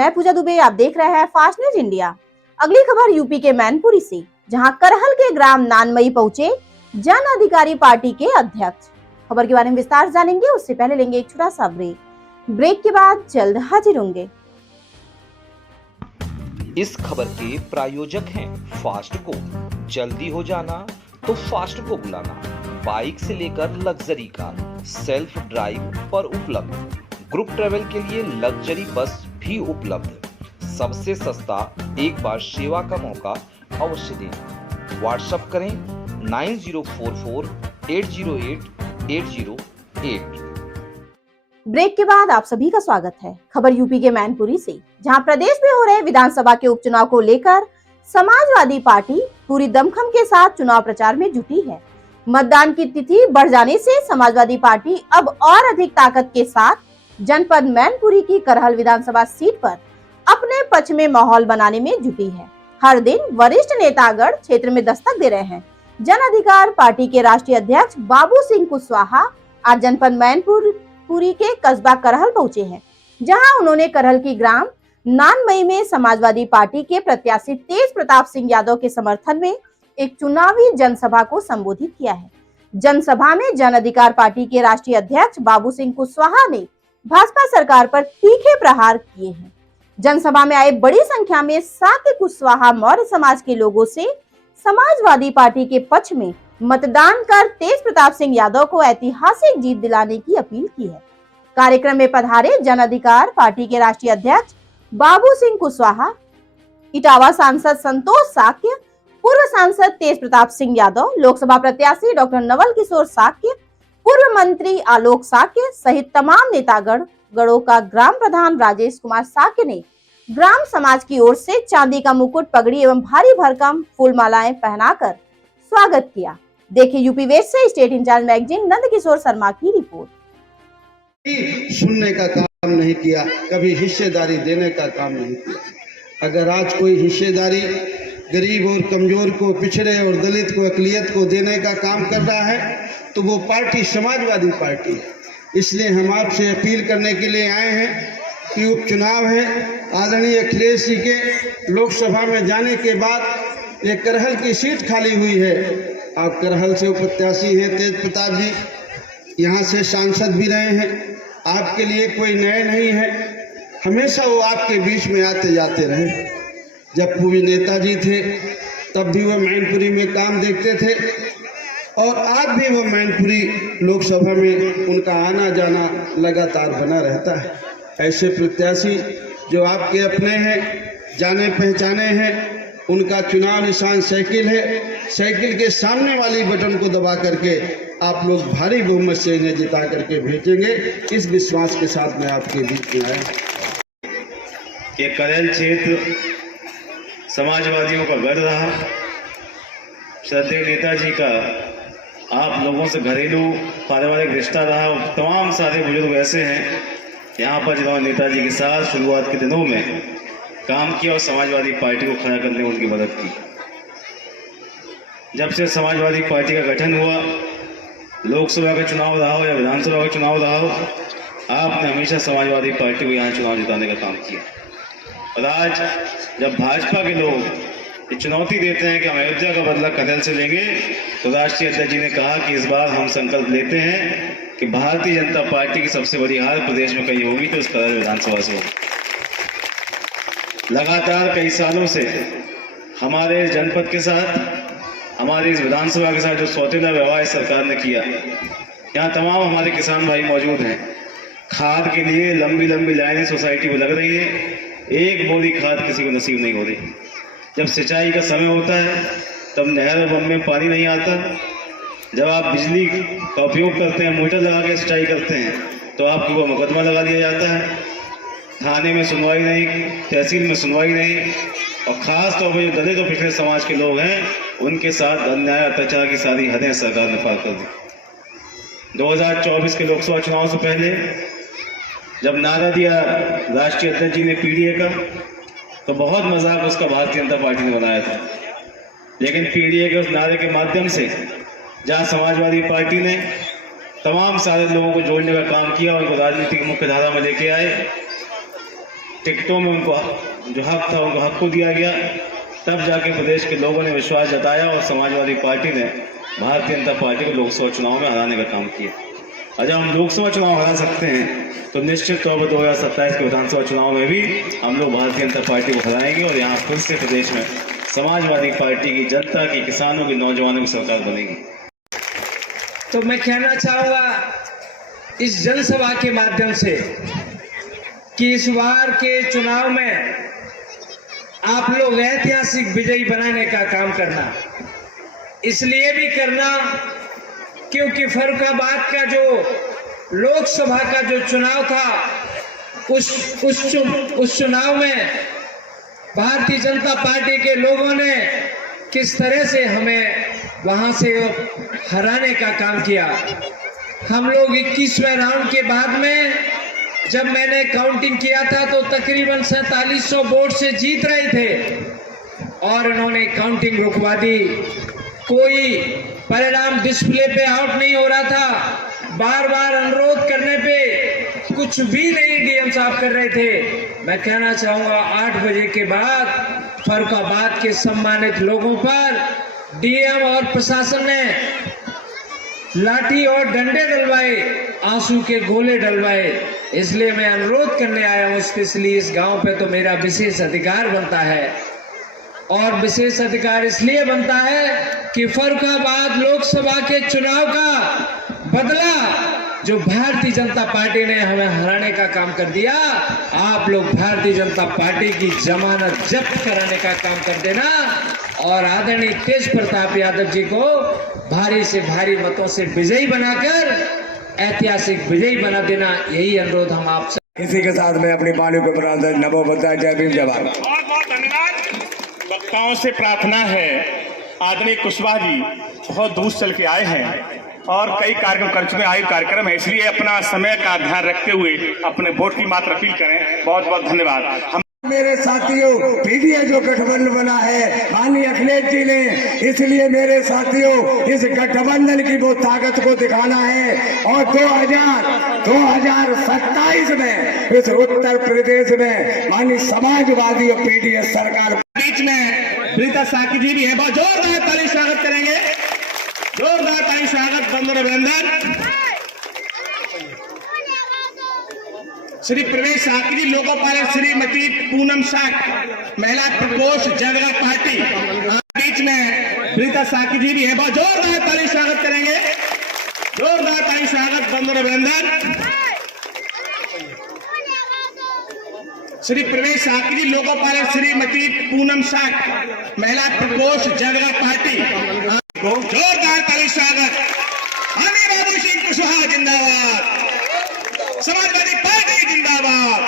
मैं पूजा दुबे, आप देख रहे हैं फास्ट न्यूज इंडिया। अगली खबर यूपी के मैनपुरी से, जहां करहल के ग्राम नानमई पहुंचे जन अधिकारी पार्टी के अध्यक्ष। खबर के बारे में विस्तार से जानेंगे, उससे पहले लेंगे एक छोटा सा ब्रेक के बाद जल्द हाजिर होंगे। इस खबर के प्रायोजक हैं फास्ट को। जल्दी हो जाना तो फास्ट को बुलाना। बाइक से लेकर लग्जरी कार, सेल्फ ड्राइव पर उपलब्ध। ग्रुप ट्रेवल के लिए लग्जरी बस भी उपलब्ध। सबसे सस्ता एक बार सेवा का मौका अवश्य दें। व्हाट्सएप करें 9044808808। ब्रेक के बाद आप सभी का स्वागत है। खबर यूपी के मैनपुरी से, जहां प्रदेश में हो रहे विधानसभा के उपचुनाव को लेकर समाजवादी पार्टी पूरी दमखम के साथ चुनाव प्रचार में जुटी है। मतदान की तिथि बढ़ जाने से समाजवादी पार्टी अब और अधिक ताकत के साथ जनपद मैनपुरी की करहल विधानसभा सीट पर अपने पक्ष में माहौल बनाने में जुटी है। हर दिन वरिष्ठ नेतागण क्षेत्र में दस्तक दे रहे हैं। जन अधिकार पार्टी के राष्ट्रीय अध्यक्ष बाबू सिंह कुशवाहा आज जनपद मैनपुरी के कस्बा करहल पहुंचे हैं, जहां उन्होंने करहल की ग्राम नानमई में समाजवादी पार्टी के प्रत्याशी तेज प्रताप सिंह यादव के समर्थन में एक चुनावी जनसभा को संबोधित किया है। जनसभा में जन अधिकार पार्टी के राष्ट्रीय अध्यक्ष बाबू सिंह कुशवाहा ने भाजपा सरकार पर तीखे प्रहार किए हैं। जनसभा में आए बड़ी संख्या में साक्य कुशवाहा मौर्य समाज के लोगों से समाजवादी पार्टी के पक्ष में मतदान कर तेज प्रताप सिंह यादव को ऐतिहासिक जीत दिलाने की अपील की है। कार्यक्रम में पधारे जन अधिकार पार्टी के राष्ट्रीय अध्यक्ष बाबू सिंह कुशवाहा, इटावा सांसद संतोष साक्य, पूर्व सांसद तेज प्रताप सिंह यादव, लोकसभा प्रत्याशी डॉक्टर नवल किशोर साक्य, पूर्व मंत्री आलोक साक्य सहित तमाम नेतागणों का ग्राम प्रधान राजेश कुमार साक्य ने ग्राम समाज की ओर से चांदी का मुकुट, पगड़ी एवं भारी भरकम फूल मालाएं पहनाकर स्वागत किया। देखिए यूपी वेस्ट से state in charge magazine Nand Kishore Sharma की रिपोर्ट। सुनने का काम नहीं किया, कभी हिस्सेदारी देने का काम नहीं किया। अगर आज कोई हिस्सेदारी गरीब और कमजोर को, पिछड़े और दलित को, अकलियत को देने का काम कर रहा है तो वो पार्टी समाजवादी पार्टी है। इसलिए हम आपसे अपील करने के लिए आए हैं कि उपचुनाव है। आदरणीय अखिलेश जी के लोकसभा में जाने के बाद ये करहल की सीट खाली हुई है। आप करहल से प्रत्याशी हैं तेज प्रताप जी, यहाँ से सांसद भी रहे हैं। आपके लिए कोई नए नहीं है, हमेशा वो आपके बीच में आते जाते रहे। जब पूर्व नेताजी थे तब भी वो मैनपुरी में काम देखते थे और आज भी वो मैनपुरी लोकसभा में उनका आना जाना लगातार बना रहता है। ऐसे प्रत्याशी जो आपके अपने हैं, जाने पहचाने हैं, उनका चुनाव निशान साइकिल है। साइकिल के सामने वाली बटन को दबा करके आप लोग भारी बहुमत से इन्हें जिता करके भेजेंगे। इस विश्वास के साथ मैं आपके बीच में आया। ये करहल क्षेत्र समाजवादियों का गढ़ रहा। श्रद्धेय नेताजी का आप लोगों से घरेलू पारिवारिक रिश्ता रहा। तमाम सारे बुजुर्ग ऐसे हैं यहाँ पर जिन्होंने नेताजी के साथ शुरुआत के दिनों में काम किया और समाजवादी पार्टी को खड़ा करने में उनकी मदद की। जब से समाजवादी पार्टी का गठन हुआ, लोकसभा का चुनाव रहा हो या विधानसभा का चुनाव रहा हो, आपने हमेशा समाजवादी पार्टी को यहाँ चुनाव जिताने का काम किया। और आज जब भाजपा के लोग ये चुनौती देते हैं कि हम अयोध्या का बदला करहल से लेंगे, तो राष्ट्रीय अध्यक्ष जी ने कहा कि इस बार हम संकल्प लेते हैं कि भारतीय जनता पार्टी की सबसे बड़ी हार प्रदेश में कहीं होगी तो इस करहल विधानसभा से होगी। लगातार कई सालों से हमारे जनपद के साथ, हमारी इस विधानसभा के साथ जो सौतेला व्यवहार सरकार ने किया, यहाँ तमाम हमारे किसान भाई मौजूद हैं। खाद के लिए लंबी लंबी लाइनें सोसाइटी में लग रही है, एक बोरी खाद किसी को नसीब नहीं हो रही। जब सिंचाई का समय होता है तब नहर बंद में पानी नहीं आता। जब आप बिजली का उपयोग करते हैं, मोटर लगा के सिंचाई करते हैं, तो आपको वो मुकदमा लगा दिया जाता है। थाने में सुनवाई नहीं, तहसील में सुनवाई नहीं, और ख़ास तौर पर जो दलित और पिछड़े समाज के लोग हैं उनके साथ अन्याय अत्याचार की सारी हदें सरकार ने पार कर दी। 2024 के लोकसभा चुनाव से पहले जब नारा दिया राष्ट्रीय अध्यक्ष जी ने पीडीए का, तो बहुत मजाक उसका भारतीय जनता पार्टी ने बनाया था। लेकिन पीडीए के उस नारे के माध्यम से जहां समाजवादी पार्टी ने तमाम सारे लोगों को जोड़ने का काम किया और उनको राजनीति की मुख्य धारा में लेके आए, टिकटों में उनको जो हक था उनको हक को दिया गया, तब जाके प्रदेश के लोगों ने विश्वास जताया और समाजवादी पार्टी ने भारतीय जनता पार्टी को लोकसभा चुनाव में हराने का काम किया। और जब हम लोकसभा चुनाव हरा सकते हैं तो निश्चित तौर पर 2027 के विधानसभा चुनाव में भी हम लोग भारतीय जनता पार्टी को हराएंगे और यहाँ फिर से प्रदेश में समाजवादी पार्टी की, जनता की, किसानों की, नौजवानों की सरकार बनेगी। तो मैं कहना चाहूँगा इस जनसभा के माध्यम से कि इस बार के चुनाव में आप लोग ऐतिहासिक विजयी बनाने का काम करना, इसलिए भी करना क्योंकि फर्रुखाबाद का जो लोकसभा का जो चुनाव था उस चुनाव में भारतीय जनता पार्टी के लोगों ने किस तरह से हमें वहां से हराने का काम किया। हम लोग 21वें राउंड के बाद में जब मैंने काउंटिंग किया था तो तकरीबन 4700 वोट से जीत रहे थे और इन्होंने काउंटिंग रुकवा दी। कोई परिणाम डिस्प्ले पे आउट नहीं हो रहा था, बार बार अनुरोध करने पे कुछ भी नहीं डीएम साहब कर रहे थे। मैं कहना चाहूंगा 8 बजे के बाद फर्रुखाबाद के सम्मानित लोगों पर डीएम और प्रशासन ने लाठी और डंडे डलवाए, आंसू के गोले डलवाए। इसलिए मैं अनुरोध करने आया हूं, स्पेशली इस गांव पे तो मेरा विशेष अधिकार बनता है और विशेष अधिकार इसलिए बनता है कि फर्रुखाबाद लोकसभा के चुनाव का बदला जो भारतीय जनता पार्टी ने हमें हराने का काम कर दिया, आप लोग भारतीय जनता पार्टी की जमानत जब्त कराने का काम कर देना और आदरणीय तेज प्रताप यादव जी को भारी से भारी मतों से विजयी बनाकर ऐतिहासिक विजयी बना देना, यही अनुरोध हम आपसे। इसी के साथ में अपनी वाणी को प्रारंभ नमो बुद्धाय, जय भीम, जय भारत। बहुत बहुत धन्यवाद। वक्ताओं से प्रार्थना है, आदरणीय कुशवाहा जी बहुत दूर चल के आए हैं और कई कार्यक्रम कर चुके हैं, आयु कार्यक्रम है, इसलिए अपना समय का ध्यान रखते हुए अपने वोट की मात्र अपील करें। बहुत बहुत धन्यवाद। मेरे साथियों, पीडीए जो गठबंधन बना है माननीय अखिलेश जी ने, इसलिए मेरे साथियों इस गठबंधन की वो ताकत को दिखाना है और 2027 में इस उत्तर प्रदेश में माननीय समाजवादी और पीडीए सरकार। बीच में प्रीता साकी जी भी है, बहुत जोरदार ताली स्वागत करेंगे, जोरदार ताली स्वागत, बंधन अभिनंदन। श्री प्रवेश साकी जी, लोको पायलट श्रीमती पूनम साक, महिला प्रकोष्ठ जनता पार्टी। बीच में प्रीता साकी जी भी है, बहुत जोरदार ताली स्वागत करेंगे, जोरदार ताली स्वागत, बंधन अभिनंदन। श्री प्रवेश साकी जी, लोको पायलट श्रीमती पूनम साक, महिला प्रकोष्ठ जनता पार्टी। जोरदार ताली स्वागत। हनी बाबू सिंह कुशवाहा जिंदाबाद, समाजवादी पार्टी जिंदाबाद।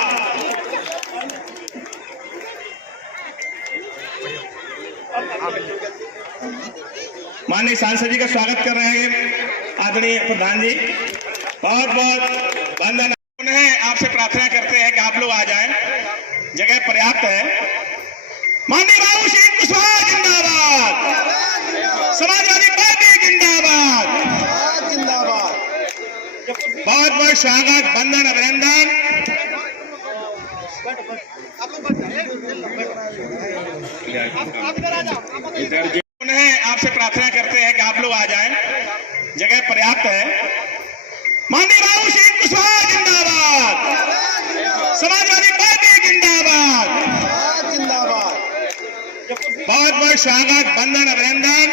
माननीय सांसद जी का स्वागत कर रहे हैं आदरणीय प्रधान जी, बहुत बहुत वंदन। उन्हें आपसे प्रार्थना करते हैं कि आप लोग आ जाएं, जगह पर्याप्त है। माननीय बाबू सिंह कुशवाहा जिंदाबाद, समाजवादी पार्टी जिंदाबाद, बहुत बहुत स्वागत, वंदन अभिनंदन। उन्हें आपसे प्रार्थना करते हैं कि आप लोग आ जाएं, जगह पर्याप्त है। माननीय बाबू सिंह कुशवाहा जिंदाबाद, समाजवादी पार्टी जिंदाबाद, बहुत बहुत स्वागत, वंदन अभिनंदन।